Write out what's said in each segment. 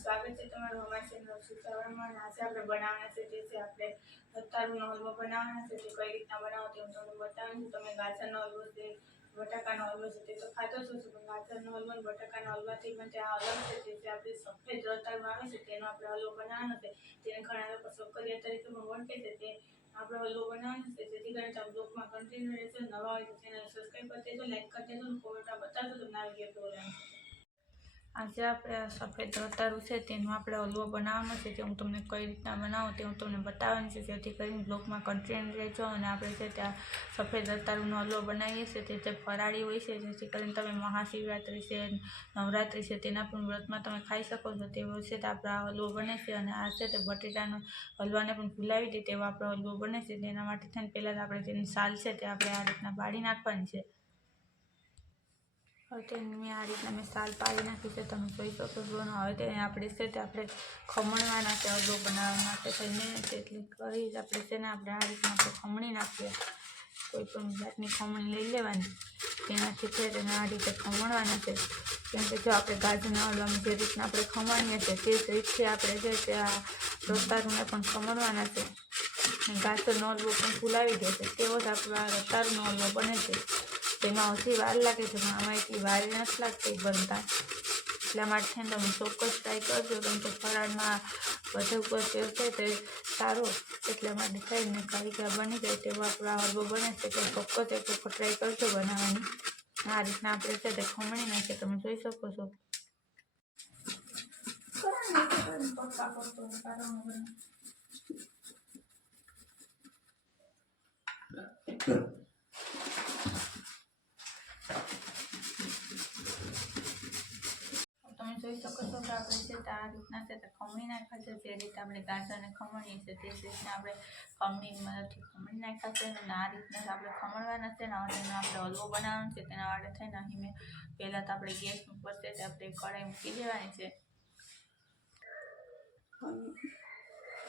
સ્વાગત છે તમારું અમારી ચેનલ સુસવરમાં. આજે આપણે બનાવવાના છે જે છે આપણે રતાળુનો હલવો બનાવવાના છે. જે કઈ રીતના બનાવો તે હું તમને બતાવું છું. તમે ગાજરનો હલવો છે, બટાકાનો હલવો છે તે તો ખાતો જ હશો, પણ ગાજરનો હલવો અને બટાકાના હલવાથી પણ ત્યાં અલગ છે. જે આપણે સફેદ રતાળું આવે છે તેનો આપણે હલવો બનાવવાનો છે. તેને ઘણા લોકો સક્કરિયા તરીકે પણ ઓળખે છે. તે આપણે હલવો બનાવવાનો છે. જેથી કરીને તમે બ્લોગમાં કન્ટિન્યુ રહેજો. નવા હોય તો ચેનલ સબસ્ક્રાઈબ કરી દેજો, લાઈક કરી દેજો અને કોમેન્ટમાં બતાવજો તમને આ વિડીયો કેવો લાગે છે. આજે આપણે સફેદ રતાળું છે તેનો આપણે હલવો બનાવવાનો છે. જે હું તમને કઈ રીતના બનાવું તે હું તમને બતાવવાની છે. જેથી કરીને બ્લોગમાં કન્ટિન્યુ રહેજો. અને આપણે છે ત્યાં સફેદ રતાળુનો હલવો બનાવીએ છીએ તે જે ફરાળી હોય છે. જેથી કરીને તમે મહાશિવરાત્રિ છે, નવરાત્રિ છે તેના પણ વ્રતમાં તમે ખાઈ શકો છો તેવો છે. તો આપણે આ હલવો બને છે. અને આ છે તે બટેટાનો હલવાને પણ ભૂલાવી દે તેવો આપણો હલવો બને છે. તેના માટે થઈને પહેલાં આપણે જેની સાલ છે તે આપણે આ રીતના બાળી નાખવાની છે. હવે તેને મેં આ રીતના સાલ પાડી નાખી છે, તમે જોઈ શકો છો. હવે તેને આપણે છે તે આપણે ખમણવાના છે હલવો બનાવવા માટે થઈને. એટલે કરી જ આપણે છે ને આપણે આ રીતના આપણે ખમણી નાખીએ. કોઈ પણ જાતની ખમણી લઈ લેવાની, તેનાથી છે તેને આ રીતે ખમણવાના છે. કેમ કે જો આપણે ગાજરના હલવામાં જે રીતના આપણે ખમણીએ છીએ તે જ રીતથી આપણે છે તે આ રતાળુને પણ ખમણવાના છે. ગાજરનો હલવો પણ ફૂલાવી દેશે તેવો જ આપણો આ રતાળુનો હલવો બને છે. તેમાં ઓછી વાર લાગે છે, પણ આમાં એટલી વાર નથી લાગતી બનતા. એટલા માટે તમે ચોક્કસ ટ્રાય કરજો. કેમ કે ફરાળમાં બધે ઉપર છે તે સારો, એટલા માટે થઈને કારીગર બની જાય તેવો આપણો આ હલવો બને છે. તો ચોક્કસ એક વખત ટ્રાય કરજો બનાવવાની. આ રીતના આપણે છે તે ખમણી નાખીએ, તમે જોઈ શકો છો. તમે જોઈ શકો છો કે આપણે છે તે આ રીતના છે તે ખમણી નાખ્યા છે. જે રીતે આપણે ગાજરને ખમણીએ છીએ તે જ રીતના આપણે ખમણીની મદદથી ખમણી નાખ્યા છે. અને આ રીતના આપણે ખમણવાના છે. અને તેનો આપણે હલવો બનાવવાનો છે. તેના માટે થઈને અહીં મેં પહેલાં તો આપણે ગેસ ઉપર છે તે આપણે કઢાઈ મૂકી દેવાની છે.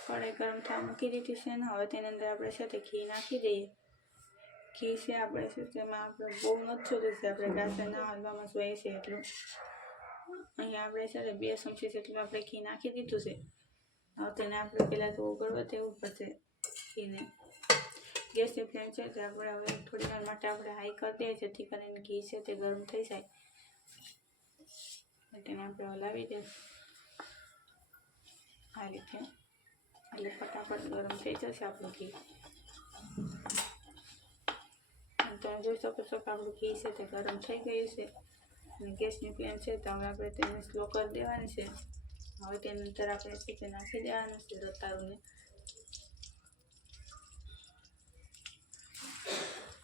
કઢાઈ ગરમ થવા મૂકી દીધી છે ને હવે તેની અંદર આપણે છે તે ઘી નાખી દઈએ. ઘી છે આપણે છે તેમાં આપણે બહુ નથી જોતું છે, આપણે ગાજરના હલવામાં જોઈએ છે એટલું. અહીંયા આપણે છે તે 2 ચમચી જેટલું આપણે ઘી નાખી દીધું છે. હવે તેને આપણે પહેલાં તો ઓગળવા દેવું પડશે ઘીને. ગેસની ફ્લેમ છે તે આપણે હવે થોડી વાર માટે આપણે હાઈ કરી દઈએ, જેથી કરીને ઘી છે તે ગરમ થઈ જાય. તેને આપણે હલાવી દઈએ આ રીતે, એટલે ફટાફટ ગરમ થઈ જશે આપણું ઘી. તમે જોઈ શકો છો કે આપણું ઘી છે તે ગરમ થઈ ગયું છે. અને ગેસની ફ્લેમ છે તો હવે આપણે તેને સ્લો કરી દેવાની છે. હવે તેની અંદર આપણે છે તે નાખી દેવાનું છે રતાળુને.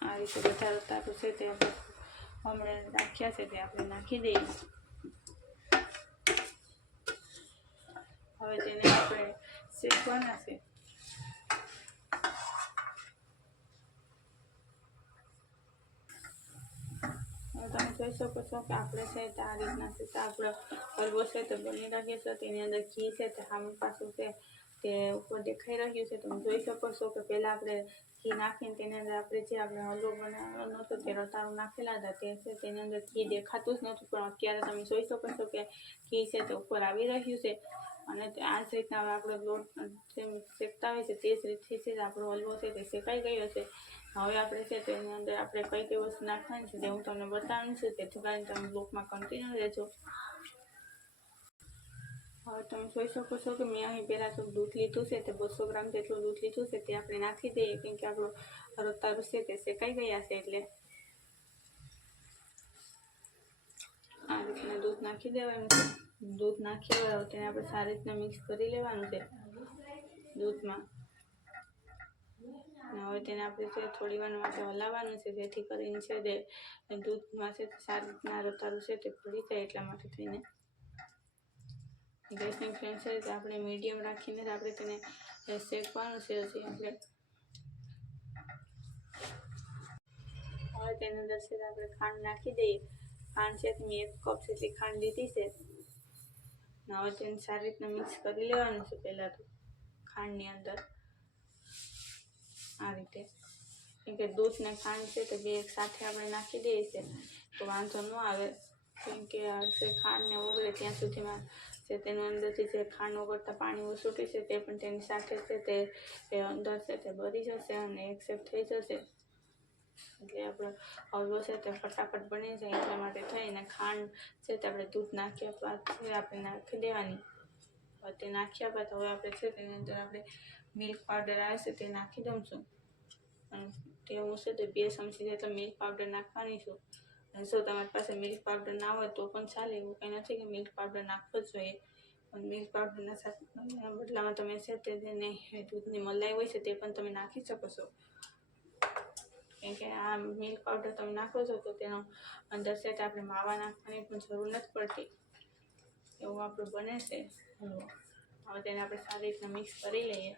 આ રીતે બધા રતાળું છે તે આપણે હમણાં નાખ્યા છે તે આપણે નાખી દઈએ. હવે તેને આપણે શેકવાના છે. તમે જોઈ શકો છો કે આપણે છે તે આ રીતના છે તે આપણો હલવો છે તે બની રહ્યો છે. તેની અંદર ઘી છે તે સામે પાછું છે તે ઉપર દેખાઈ રહ્યું છે. તમે જોઈ શકો છો કે પહેલાં આપણે ઘી નાખીને તેની અંદર આપણે જે આપણે હલવો બનાવવાનો હતો તે રતાળું નાખેલા હતા તે છે તેની અંદર ઘી દેખાતું જ નહોતું, પણ અત્યારે તમે જોઈ શકો છો કે ઘી છે તે ઉપર આવી રહ્યું છે. અને આ જ રીતના હવે આપણો લોટ જેમ શેકતા હોય છે તે જ રીતથી છે આપણો હલવો છે તે શેકાઈ ગયો છે. હવે આપણે છે તેની અંદર આપણે કઈ કઈ વસ્તુ નાખવાની છે તે હું તમને બતાવવાનું છું, જેથી કરીને તમે બ્લોગમાં કન્ટિન્યુ રહેજો. હવે તમે જોઈ શકો છો કે મેં અહીં પહેલાં તો દૂધ લીધું છે તે 200 ગ્રામ જેટલું દૂધ લીધું છે તે આપણે નાખી દઈએ. કેમ કે આપણું રતાળું છે તે શેકાઈ ગયા છે એટલે આ રીતના દૂધ નાખી દેવાનું છે. દૂધ નાખ્યા હોય તેને આપણે સારી રીતના મિક્સ કરી લેવાનું છે દૂધમાં. હવે તેને આપણે છે થોડી વાર માટે હલાવવાનું છે, જેથી કરીને છે તે દૂધમાં છે સારી રીતના રતાળું છે તે ભળી જાય. એટલા માટે થઈને ગેસની ફ્લેમ છે તે આપણે મીડિયમ રાખીને જ આપણે તેને શેકવાનું છે. હજી આપણે હવે તેની અંદર છે આપણે ખાંડ નાખી દઈએ. ખાંડ છે મેં 1 કપ જેટલી ખાંડ લીધી છે. હવે તેને સારી રીતના મિક્સ કરી લેવાનું છે. પહેલાં તો ખાંડની અંદર આ રીતે, કેમ કે દૂધ ને ખાંડ છે તો બે એક સાથે આપણે નાખી દઈએ છીએ તો વાંધો ન આવે. કેમ કે ખાંડ ને ઓગળે ત્યાં સુધીમાં જે તેનું અંદરથી જે ખાંડ ઓગળતા પાણી છૂટે છે તે પણ તેની સાથે છે તે અંદર છે તે બળી જશે અને એક્સેપ્ટ થઈ જશે. એટલે આપણો હલવો છે તે ફટાફટ બની જાય એટલા માટે થઈને ખાંડ છે તે આપણે દૂધ નાખ્યા બાદ છે આપણે નાખી દેવાની. તે નાખ્યા બાદ હવે આપણે છે તેની અંદર આપણે મિલ્ક પાવડર આવે છે તે નાખી દઉં છું. અને તે હું છે તે 2 ચમચી જેટલો મિલ્ક પાવડર નાખવાની છું. અને જો તમારી પાસે મિલ્ક પાવડર ના હોય તો પણ ચાલે, એવું કંઈ નથી કે મિલ્ક પાવડર નાખવો જ જોઈએ. પણ મિલ્ક પાવડરના સાથે બદલામાં તમે છે તે દૂધની મલાઈ હોય છે તે પણ તમે નાખી શકો છો. કેમ કે આ મિલ્ક પાવડર તમે નાખો છો તો તેનો અંદર છે તે આપણે માવા નાખવાની પણ જરૂર નથી પડતી. એવું આપણું બને છે હલવો. હવે તેને આપણે સારી રીતના મિક્સ કરી લઈએ.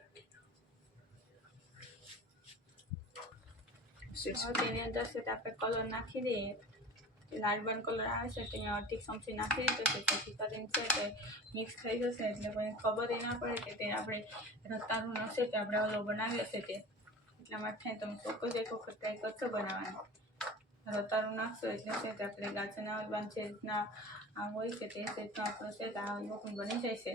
હવે તેની અંદર છે તે આપણે કલર નાખી દઈએ. લાલ બન કલર આવે છે તે મેં 1/2 ચમચી નાખી દીધો છે, જેથી કરીને છે તે મિક્સ થઈ જશે એટલે કોઈ ખબર ના પડે કે તે આપણે રતાળું નશે કે આપણે હલવો બનાવીએ છીએ તે. એટલા માટે તમે ચોક્કસ એક વખત ટ્રાય કરશો બનાવવાની. રતાળું નાખશો એટલે છે તે આપણે ગાજરના હલવા જે રીતના હોય છે તે રીતના આપણો છે તે આ હલવો પણ બની જાય છે.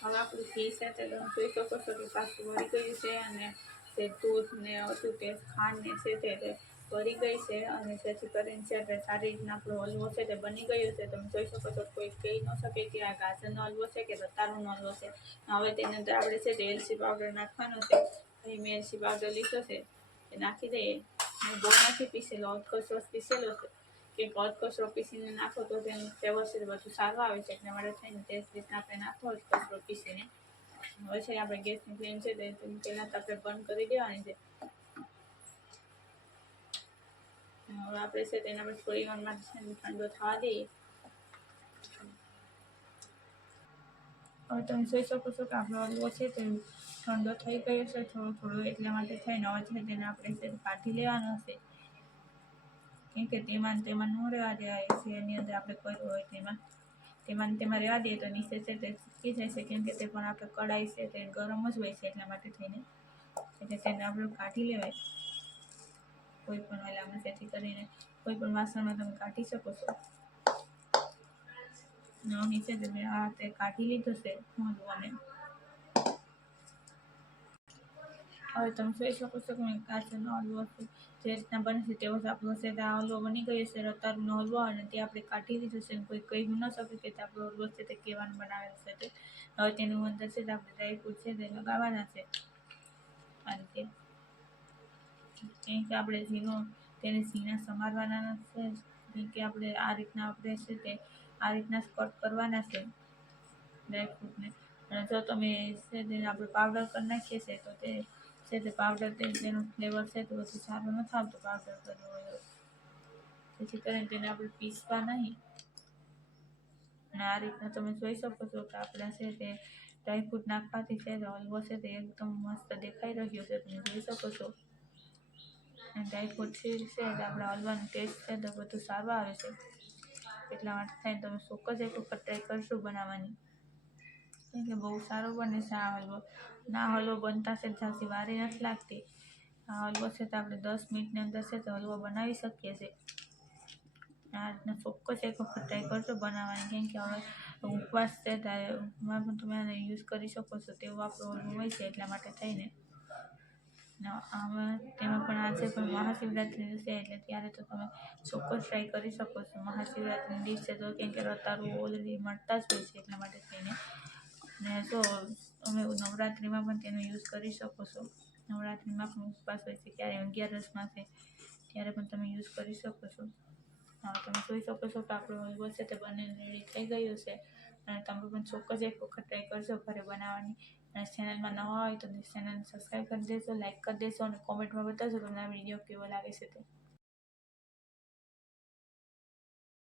હવે આપણું ઘી છે તે તમે જોઈ શકો છો કે પાછું વળી ગયું છે અને તે દૂધ ને હતું તે ખાંડ ને છે તે વળી ગઈ છે અને જેથી કરીને છે તે સારી રીતના આપણો હલવો છે તે બની ગયો છે. તમે જોઈ શકો છો કોઈ કહી ન શકે કે આ ગાજરનો હલવો છે કે રતાળુનો હલવો છે. હવે તેની અંદર આપણે છે તે એલચી પાવડર નાખવાનો છે. અહીં મેં એલચી પાવડર લીધો છે તે નાખી દઈએ. બહુ નથી પીસેલો, અધકચરો પીસેલો છે. કે અધકચરો પીસીને નાખો તો તેનું ફ્લેવર છે બધું સારું આવે છે. એટલે મારે થઈને તે રીતના આપણે નાખો અધકચરો પીસીને. હવે છે આપણે ગેસની ફ્લેમ છે તે પહેલાં તો આપણે બંધ કરી દેવાની છે. હવે આપણે છે તેને આપણે થોડી વાર માટે ઠંડો થવા દઈએ. હવે તમે જોઈ શકો છો કે આપણો હલવો છે તે ઠંડો થઈ ગયો છે થોડો એટલા માટે થઈને હવે છે તેને આપણે કાઢી લેવાનો છે. કેમ કે તેમાં ન રહેવા દેવાય છે એની અંદર આપણે કર્યું હોય તેમાં રહેવા દઈએ તો નીચે છે તે શીખી જાય છે. કેમ કે તે પણ આપણે કઢાઈ છે તે ગરમ જ હોય છે એટલા માટે થઈને એટલે તેને આપણે કાઢી લેવાય કોઈ પણ ઓલામાં, જેથી કરીને કોઈ પણ વાસણમાં તમે કાઢી શકો છો. નીચે તમે આ તે કાઢી લીધો છે હલવાને. હવે તમે જોઈ શકો છો કે ગાજરનો હલવો છે જે રીતના બને છે તેવો જ આપણો છે આ હલવો બની ગયો છે રતાળુનો હલવો. અને તે આપણે કાઢી લીધો છે. કોઈ કહી ન શકે કે આપણો હલવો છે તે કેવાનો બનાવેલો છે તે. હવે તેનું અંદર છે તે આપણે ડ્રાયફ્રૂટ છે તે લગાવવાના છે. અને કેમ કે આપણે તેને ઝીણા સમારવાના નથી. કેમ કે આપણે આ રીતના આપણે છે તે આ રીતના જ કટ કરવાના છે ડ્રાયફ્રૂટને. અને જો તમે છે તેને આપણે પાવડર કરી નાખીએ છીએ તો તે છે તે પાવડર તેનું ફ્લેવર છે તો બધું સારું નથી આવતું પાવડર કર્યો હોય. જેથી કરીને તેને આપણે પીસવા નહીં. અને આ રીતના તમે જોઈ શકો છો કે આપણા છે તે ડ્રાયફ્રૂટ નાખવાથી છે તો હલવો છે તે એકદમ મસ્ત દેખાઈ રહ્યો છે. તમે જોઈ શકો છો. અને ડ્રાયફ્રૂટથી છે તો આપણા હલવાનો ટેસ્ટ છે તો બધું સારું આવે છે. એટલા માટે થાય તમે ચોક્કસ એક વખત ટ્રાય કરશો બનાવવાની. કેમ કે બહુ સારો બને છે આ હલવો. ના હલવો બનતા છે ઝાઝી વાર નથી લાગતી. આ હલવો છે તો આપણે 10 મિનિટની અંદર છે તો હલવો બનાવી શકીએ છીએ. આ રીતના ચોક્કસ એક વખત ટ્રાય કરશો બનાવવાની. કેમ કે હવે ઉપવાસ છે એમાં પણ તમે આને યુઝ કરી શકો છો તેવું આપણો હલવો હોય છે એટલા માટે થઈને. આમાં તેમાં પણ આજે પણ મહાશિવરાત્રિ છે એટલે ત્યારે તો તમે ચોક્કસ ટ્રાય કરી શકો છો. મહાશિવરાત્રિની દિવસે તો કેમ કે રતાળું ઓલરેડી મળતા જ હોય છે એટલા માટે થઈને. ને જો તમે નવરાત્રિમાં પણ તેનો યુઝ કરી શકો છો. નવરાત્રિમાં પણ ઉપવાસ હોય છે ક્યારે 11 છે ત્યારે પણ તમે યુઝ કરી શકો છો. તમે જોઈ શકો છો કે આપણો હલવો છે તે બનીને રેડી થઈ ગયો છે. અને તમે પણ ચોક્કસ એક વખત ટ્રાય કરજો ઘરે બનાવવાની. અને ચેનલમાં નવા હોય તો ચેનલને સબસ્ક્રાઈબ કરી દેજો, લાઈક કરી દેજો અને કોમેન્ટમાં બતાવજો તમને આ વિડીયો કેવો લાગે છે તે.